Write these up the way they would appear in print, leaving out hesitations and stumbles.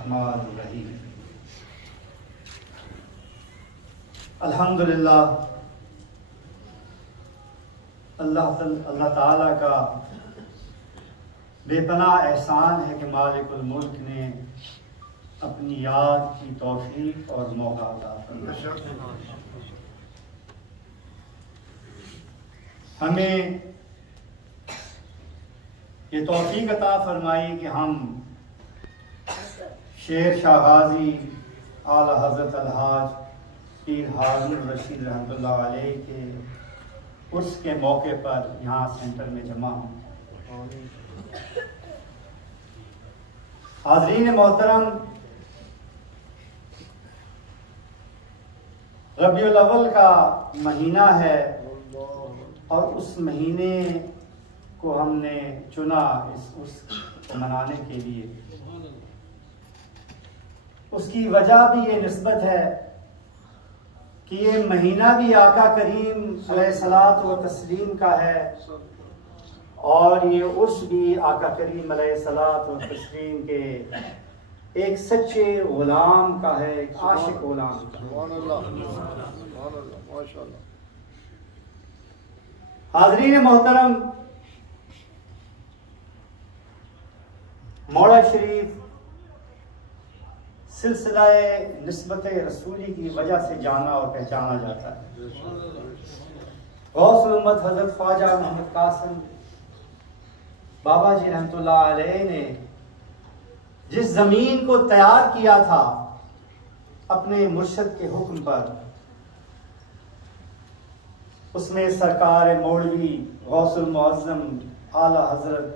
बिस्मिल्लाहिर्रहमानिर्रहीम। अल्हम्दुलिल्लाह, अल्लाह ताला का बेपनाह एहसान है कि मालिकुल मुल्क ने अपनी याद की तौफीक और मौका अता फरमाया। हमें ये तौफीक अता फरमाई कि हम शेर शाह गाजी आला हज़रत अलहाज पीर हारून रशीद रहमतुल्लाह अलैह के उर्स के मौके पर यहाँ सेंटर में जमा हों। हाज़रीन मोहतरम, रबीउल अव्वल का महीना है और उस महीने को हमने चुना इस उर्स को मनाने के लिए। उसकी वजह भी ये निस्बत है कि ये महीना भी आका करीम अलैहिस्सलातु व तस्लीम का है और ये उर्स भी आका करीम अलैहिस्सलातु व तस्लीम के एक सच्चे गुलाम का है, एक आशिक गुलाम का। हाज़रीन मोहतरम, मौला शरीफ सिलसिलाए निस्बत रसूली की वजह से जाना और पहचाना जाता है। गौसुल उम्मत हज़रत ख्वाजा मोहम्मद कासिम बाबा जी रहमतुल्लाह अलैह ने जिस ज़मीन को तैयार किया था अपने मुर्शिद के हुक्म पर, उसमें सरकार मौलवी गौसुल मुअज़्ज़म आला हज़रत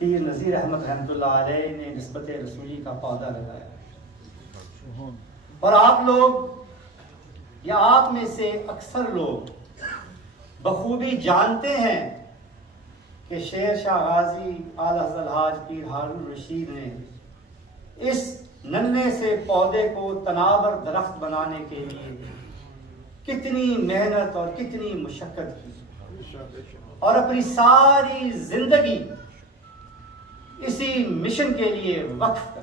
पीर नज़ीर अहमद रहमतुल्लाह अलैह ने निस्बत रसूली का पौधा लगाया। और आप लोग या आप में से अक्सर लोग बखूबी जानते हैं कि शेर शाह गाजी आला हज़रत अलहाज पीर हारून रशीद ने इस नन्हे से पौधे को तनावर दरख्त बनाने के लिए कितनी मेहनत और कितनी मुशक्कत की और अपनी सारी जिंदगी इसी मिशन के लिए वक्फ कर।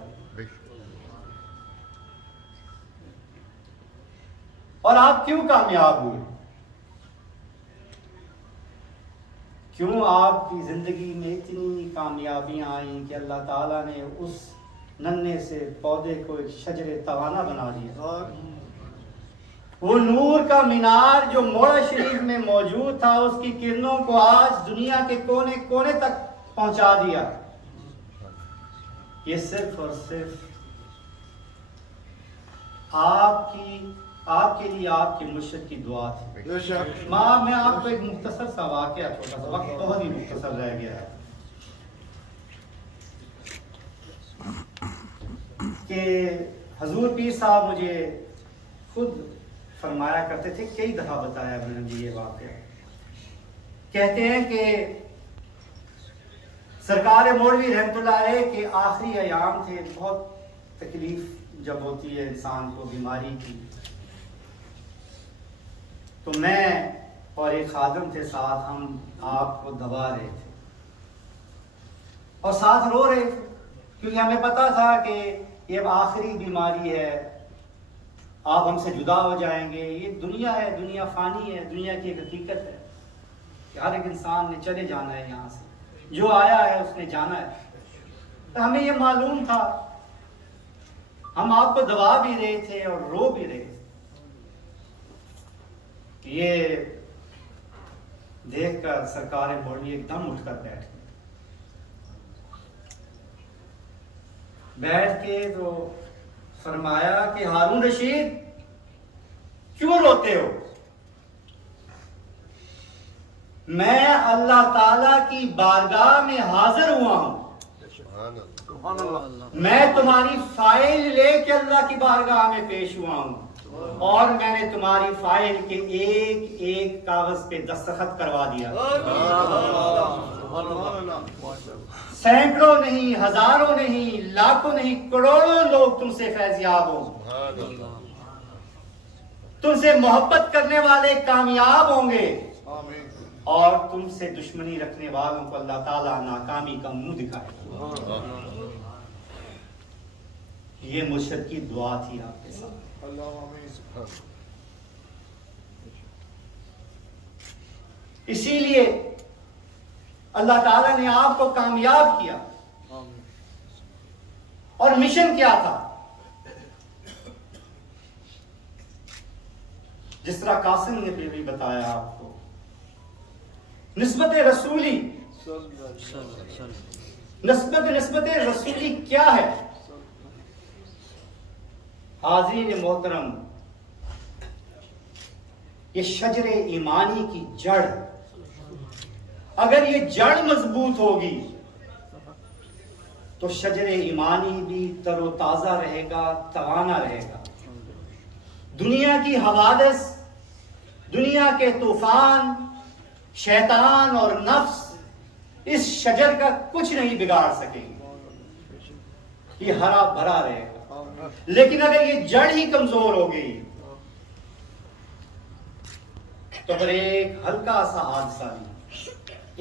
और आप क्यों कामयाब हुए? क्यों आपकी जिंदगी में इतनी कामयाबियां आई कि अल्लाह ताला ने उस नन्हे से पौधे को एक शजरे तवाना बना दिया। वो नूर का मीनार जो मौला शरीफ में मौजूद था, उसकी किरणों को आज दुनिया के कोने कोने तक पहुंचा दिया। ये सिर्फ और सिर्फ आपके लिए आपके मुर्शिद की दुआ थी। मैं आपको एक मुख्तसर सा वाक़या, छोटा सा, वक्त बहुत ही मुख्तसर रह गया है, कि हजूर पीर साहब मुझे खुद फरमाया करते थे, कई दफा बताया मैंने ये वाक़या। कहते हैं कि सरकार मौलवी रहमतुल्लाह अलैह के आखिरी अयाम थे। बहुत तकलीफ जब होती है इंसान को बीमारी की, तो मैं और एक खादम थे साथ, हम आपको दबा रहे थे और साथ रो रहे थे, क्योंकि हमें पता था कि ये अब आखिरी बीमारी है, आप हमसे जुदा हो जाएंगे। ये दुनिया है, दुनिया फानी है, दुनिया की एक हकीकत है कि हर एक इंसान ने चले जाना है, यहाँ से जो आया है उसने जाना है। तो हमें ये मालूम था, हम आपको दबा भी रहे थे और रो भी रहे थे। ये देखकर सरकार मौलवी एकदम उठकर बैठ के तो फरमाया कि हारून रशीद, क्यों रोते हो? मैं अल्लाह ताला की बारगाह में हाजिर हुआ हूं। मैं तुम्हारी फाइल लेके अल्लाह की बारगाह में पेश हुआ हूं और मैंने तुम्हारी फाइल के एक एक कागज पे दस्तखत करवा दिया। सैकड़ों नहीं, हजारों नहीं, लाखों नहीं, करोड़ों लोग तुमसे फैज़याब हो, तुमसे मोहब्बत करने वाले कामयाब होंगे और तुमसे दुश्मनी रखने वालों को अल्लाह ताला नाकामी का मुंह दिखाएगा। ये मुर्शिद की दुआ थी आपके साथ। इसीलिए अल्लाह ताला ने आपको कामयाब किया। और मिशन क्या था? जिस तरह कासिम ने भी बताया आपको, निस्बत रसूली, निस्बत रसूली क्या है? हाज़रीन मोहतरम, ये शजरे ईमानी की जड़, अगर ये जड़ मजबूत होगी तो शजरे ईमानी भी तरोताजा रहेगा, तवाना रहेगा। दुनिया की हवादिस, दुनिया के तूफान, शैतान और नफ्स इस शजर का कुछ नहीं बिगाड़ सकेंगे। ये हरा भरा रहेगा। लेकिन अगर ये जड़ ही कमजोर हो गई तो फिर एक हल्का सा हादसा भी,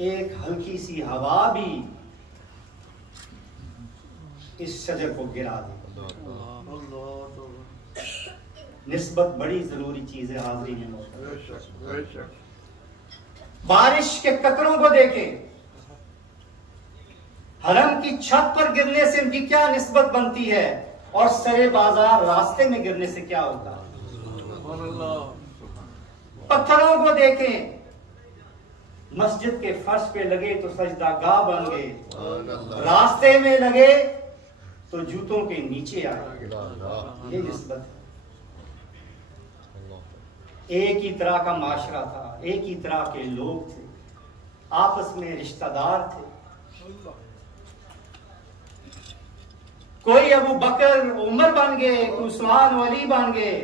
एक हल्की सी हवा भी इस शजर को गिरा दे। निस्बत बड़ी जरूरी चीज है। हाज़रीन, बारिश के कतरों को देखें, हरम की छत पर गिरने से उनकी क्या निस्बत बनती है और सरे बाजार रास्ते में गिरने से क्या होता है। पत्थरों को देखें, मस्जिद के फर्श पे लगे तो सजदागाह बन गए, रास्ते में लगे तो जूतों के नीचे आए। ये निस्बत है। एक ही तरह का माशरा था, एक ही तरह के लोग थे, आपस में रिश्तेदार थे। कोई अबू बकर उमर बन गए, कोई उस्मान वली बन गए,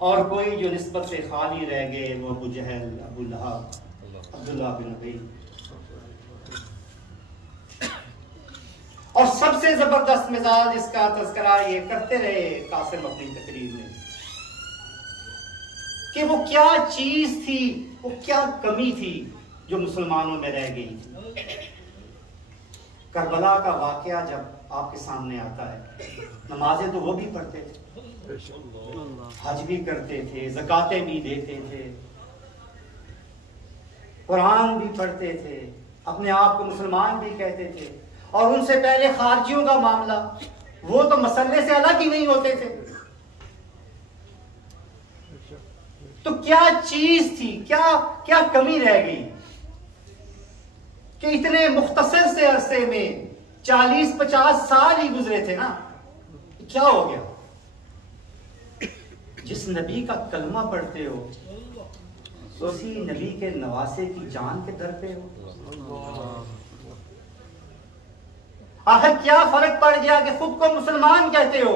और कोई जो निस्बत से खाली रह गए वो अबू जहल, अबू लहब, अब्दुल्लाह बिन उबई। और सबसे जबरदस्त मिजाज इसका तज़किरा ये करते रहे कासिम अपनी तकरीर में कि वो क्या चीज थी, वो क्या कमी थी जो मुसलमानों में रह गई थी। करबला का वाकया जब आपके सामने आता है, नमाजें तो वो भी पढ़ते थे, हज भी करते थे, ज़कातें भी देते थे, कुरान भी पढ़ते थे, अपने आप को मुसलमान भी कहते थे। और उनसे पहले खारजियों का मामला, वो तो मसले से अलग ही नहीं होते थे। तो क्या चीज थी, क्या कमी रह गई कि इतने मुख्तसर से अरसे में 40-50 साल ही गुजरे थे ना, क्या हो गया? जिस नबी का कलमा पढ़ते हो उसी नबी के नवासे की जान के दर पे हो। आखिर क्या फर्क पड़ गया कि खुद को मुसलमान कहते हो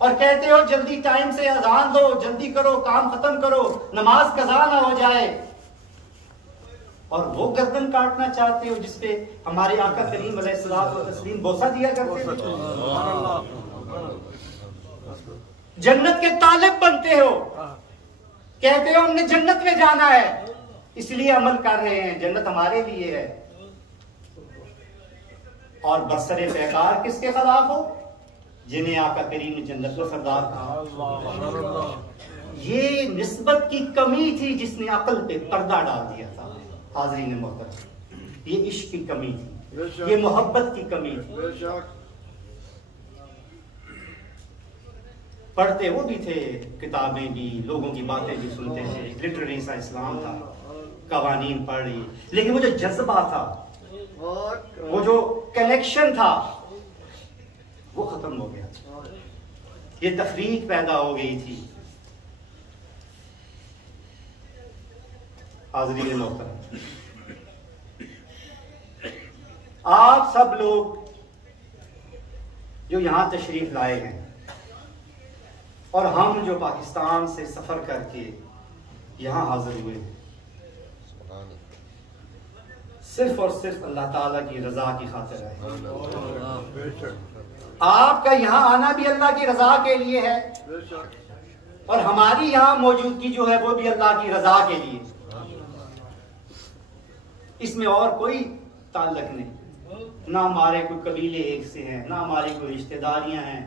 और कहते हो जल्दी टाइम से अजान दो, जल्दी करो, काम खत्म करो, नमाज कज़ा ना हो जाए, और वो गर्दन काटना चाहते हो जिसपे हमारे आका करीम अलैहिस्सलातु व तस्लीम बोसा दिया करते थे। जन्नत के तालिब बनते हो, कहते हो हमने जन्नत में जाना है, इसलिए अमल कर रहे हैं, जन्नत हमारे लिए है। और बरसरे पैकार किसके खिलाफ हो? जिन्हें आका करीम ने जन्नत को सरदार कहा। ये निस्बत की कमी थी जिसने अकल पे पर्दा डाल दिया था। हाज़रीन मोहतरम, ये इश्क की कमी थी, ये मोहब्बत की कमी थी। पढ़ते वो भी थे, किताबें भी, लोगों की बातें भी सुनते थे, लिटरेरी सा इस्लाम था, कवानीन पढ़ रही, लेकिन वो जो जज्बा था, वो जो कनेक्शन था, वो खत्म हो गया। ये तफरीक पैदा हो गई थी। हाज़रीन मोहतरम, आप सब लोग जो यहां तशरीफ लाए हैं और हम जो पाकिस्तान से सफर करके यहां हाजिर हुए हैं, सिर्फ और सिर्फ अल्लाह ताला की रजा की खातिर है। आपका यहाँ आना भी अल्लाह की रजा के लिए है और हमारी यहाँ मौजूदगी जो है वो भी अल्लाह की रजा के लिए। इसमें और कोई ताल्लुक नहीं। ना हमारे कोई कबीले एक से हैं, ना हमारी कोई रिश्तेदारियां हैं,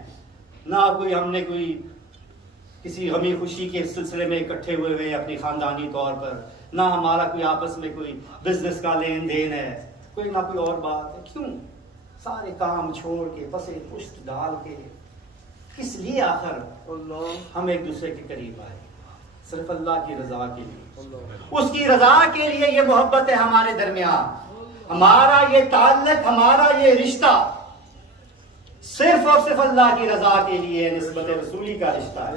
ना कोई हमने कोई किसी गमी खुशी के सिलसिले में इकट्ठे हुए हुए अपनी खानदानी तौर पर, ना हमारा कोई आपस में कोई बिजनेस का लेन देन है, कोई ना कोई और बात है। क्यों सारे काम छोड़ के पसे पुष्ट डाल के किस लिए आखिर हम एक दूसरे के करीब आए? सिर्फ अल्लाह की रजा के लिए, उसकी रजा के लिए ये मोहब्बत है हमारे दरमियान, हमारा ये ताल्लुक, हमारा ये रिश्ता सिर्फ और सिर्फ अल्लाह की रजा के लिए निस्बत रसूली का रिश्ता है।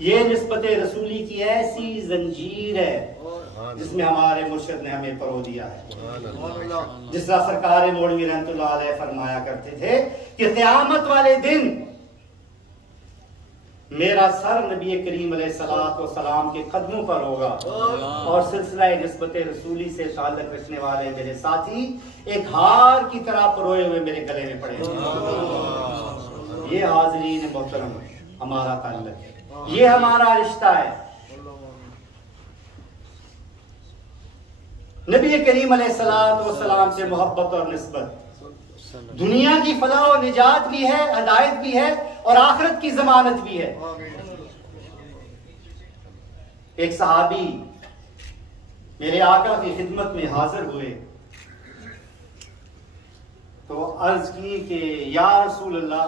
ये निस्बत रसूली की ऐसी जंजीर है जिसमें हमारे मुर्शिद ने हमें परो दिया है। जिस तरह सरकार मौलवी रहमतुल्लाह अलैह फरमाया करते थे कि क़यामत वाले दिन मेरा सर नबी करीम अलैहिस्सलाम के कदमों पर होगा और सिलसिला निस्बत रसूली से ताल्लुक रखने वाले मेरे साथी एक हार की तरह परोए हुए मेरे गले में पड़े। ये हाज़रीन मोहतरम हमारा ताल्लुक है, ये हमारा रिश्ता है। नबी करीम अलैहिस्सलाम से मोहब्बत और निस्बत दुनिया की फलाह और निजात भी है, हदायत भी है और आखिरत की जमानत भी है। एक सहाबी मेरे आका की खिदमत में हाजिर हुए तो अर्ज की कि या रसूल अल्लाह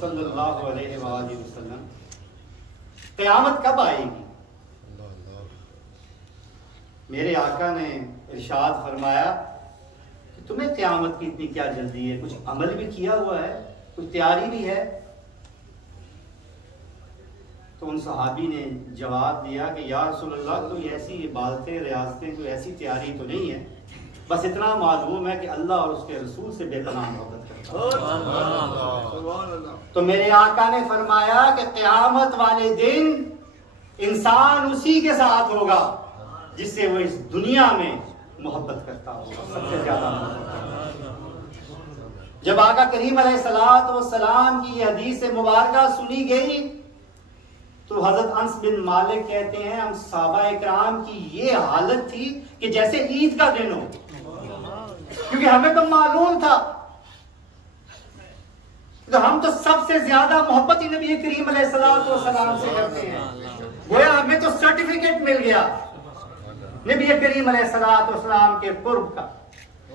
सल्लल्लाहु अलैहि वसल्लम, क़यामत कब आएगी? मेरे आका ने इरशाद फरमाया कि तुम्हें क़यामत की इतनी क्या जल्दी है? कुछ अमल भी किया हुआ है, कुछ तैयारी भी है? तो उन सहाबी ने जवाब दिया कि या रसूल अल्लाह, कोई ऐसी इबादतें रियासतें कोई ऐसी तैयारी तो नहीं है, बस इतना मालूम है कि अल्लाह और उसके रसूल से बेपनाह मोहब्बत करता है। तो मेरे आका ने फरमाया कि क़यामत वाले दिन इंसान उसी के साथ होगा जिससे वो इस दुनिया में मोहब्बत करता होगा, सबसे ज्यादा मोहब्बत करता होगा। जब आका करीम अलैहिस्सलाम की ये हदीस मुबारका सुनी गई तो हजरत अनस बिन मालिक कहते हैं हम सहाबा इकराम की ये हालत थी कि जैसे ईद का दिन हो, क्योंकि हमें तो मालूम था तो हम तो सबसे ज्यादा मोहब्बत ही नबी करीम अलैहिस्सलाम से करते हैं। गोया हमें तो सर्टिफिकेट मिल गया नबी करीम अलैहिस्सलाम के कुर्ब का,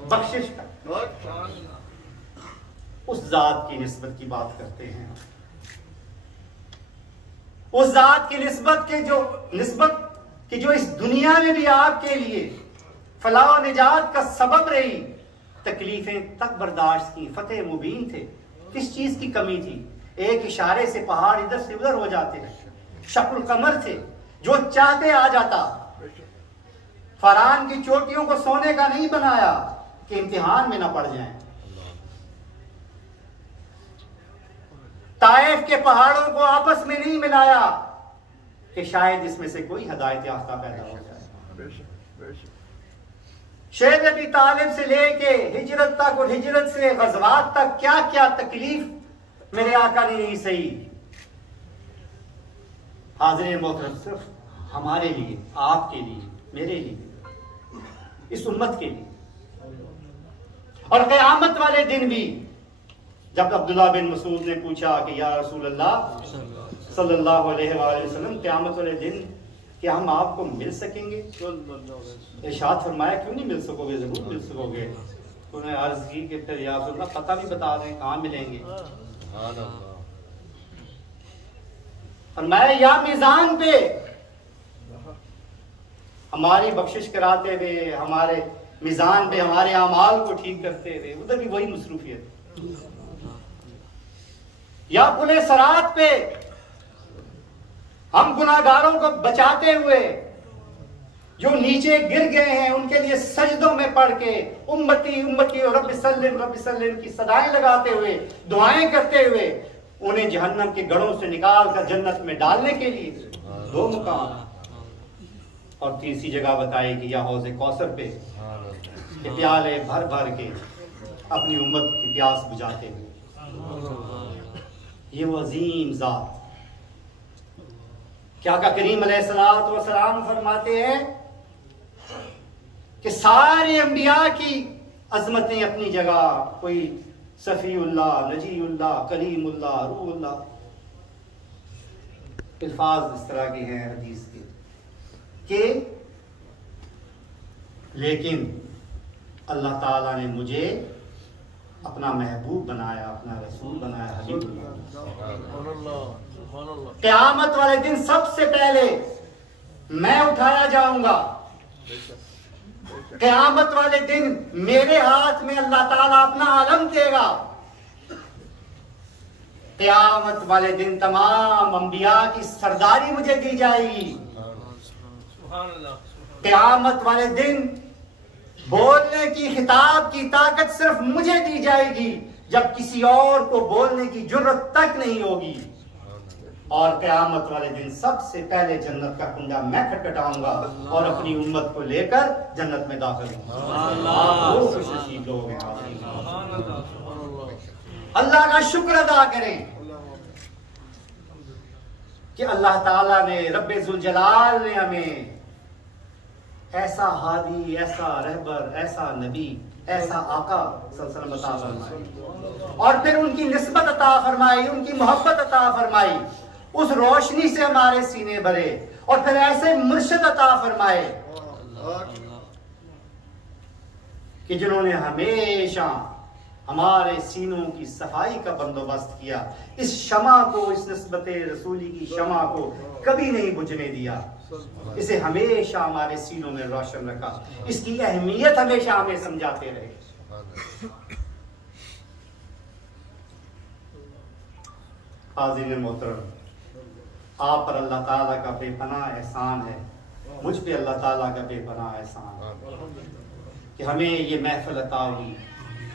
बख्शिश का। उस जात की निस्बत की बात करते हैं, उस जात की निस्बत की जो इस दुनिया में भी आपके लिए फलाह और निजात का सबब रही, तकलीफें तक बर्दाश्त की, फतेह मुबीन थे। किस चीज की कमी थी? एक इशारे से पहाड़ इधर से उधर हो जाते हैं, शक्ल कमर थे, जो चाहते आ जाता। फरान की चोटियों को सोने का नहीं बनाया कि इम्तिहान में ना पड़ जाएं। ताइफ के पहाड़ों को आपस में नहीं मिलाया कि शायद इसमें से कोई हिदायत याफ्ता पैदा हो जाए। शेर अबी तालिब से लेके हिजरत तक और हिजरत से गज़वात तक क्या क्या तकलीफ मेरे आका ने नहीं सही। हाज़िर मोहतरम, सिर्फ हमारे लिए, आपके लिए, मेरे लिए, इस उम्मत के लिए। और क़यामत वाले दिन भी जब अब्दुल्लाह बिन मसूद ने पूछा कि या रसूल अल्लाह सल्लल्लाहु अलैहि वसल्लम, क़यामत वाले दिन क्या हम आपको मिल सकेंगे? इरशाद फरमाया क्यों नहीं मिल सकोगे, जरूर मिल सकोगे। तो उन्होंने अर्ज की कि फिर या रसूल अल्लाह पता भी बता दें कहाँ मिलेंगे। फरमाया या मीज़ान पे हमारी बख्शिश कराते हुए, हमारे मीज़ान पे हमारे अमाल को ठीक करते हुए, उधर भी वही मसरूफियत। या पुले सरात पे हम गुनाहगारों को बचाते हुए, जो नीचे गिर गए हैं उनके लिए सजदों में पढ़ के उम्मती उम्मती और रब्बि सल्लिम की सदाएं लगाते हुए, दुआएं करते हुए उन्हें जहन्नम के गढ़ों से निकाल कर जन्नत में डालने के लिए दो मुकाम। और तीसरी जगह बताई कि या हौज़े कौसर पे प्याले भर भर के अपनी उम्मत की प्यास बुझाते हुए। ये वो अजीम जात क्या का करीम अलैहिस्सलाम फरमाते हैं कि सारे अंबिया की अजमतें अपनी जगह, कोई सफ़ीउल्लाह, नजीउल्लाह, कलीमुल्लाह, रूहुल्लाह, अल्फाज इस तरह के हैं हदीस के लेकिन अल्लाह ताला ने मुझे अपना महबूब बनाया, अपना रसूल बनाया, हबीबुल्लाह। क़यामत वाले दिन सबसे पहले मैं उठाया जाऊंगा। क़यामत वाले दिन मेरे हाथ में अल्लाह ताला अपना आलम देगा। क़यामत वाले दिन तमाम अंबिया की सरदारी मुझे दी जाएगी। क़यामत वाले दिन बोलने की, खिताब की ताकत सिर्फ मुझे दी जाएगी, जब किसी और को बोलने की जुर्रत तक नहीं होगी। और क़यामत वाले दिन सबसे पहले जन्नत का कुंडा मैं खटखटाऊंगा और अपनी उम्मत को लेकर जन्नत में दाखिल होऊंगा। लोग हैं, अल्लाह का शुक्र अदा करें कि अल्लाह ताला ने, रब्बे जुल जलाल ने हमें ऐसा हादी, ऐसा रहबर, ऐसा नबी, ऐसा आका सल्लल्लाहु अलैहि वसल्लम अता फरमाई और फिर उनकी निस्बत अता फरमाई, उनकी मोहब्बत अता फरमाई, उस रोशनी से हमारे सीने भरे और फिर ऐसे मुर्शिद अता फरमाए कि जिन्होंने हमेशा हमारे सीनों की सफाई का बंदोबस्त किया। इस शमा को, इस निस्बते रसूली की शमा को कभी नहीं बुझने दिया, इसे हमेशा हमारे सीनों में रोशन रखा, इसकी अहमियत हमेशा हमें समझाते रहे। हाज़िर मोहतरम, आप पर अल्लाह ताला का बेपनाह एहसान है, मुझ पे अल्लाह ताला का बेपनाह एहसान है कि हमें ये महफिल अता हुई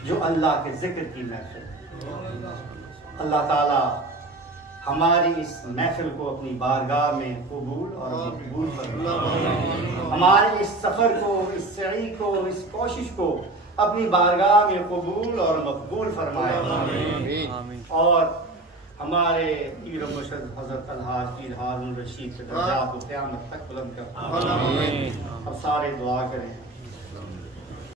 जो अल्लाह के जिक्र की महफिल। अल्लाह ताला हमारी इस महफिल को अपनी बारगाह में कबूल और मकबूल फरमाए। हमारे इस सफ़र को, इस सई को, इस कोशिश को अपनी बारगाह में कबूल और मकबूल फरमाए और हमारे पीर मुर्शिद हज़रत अलहाज पीर हारून रशीद के दर्जात को क़यामत तक बुलंद कर। अब सारे दुआ करें।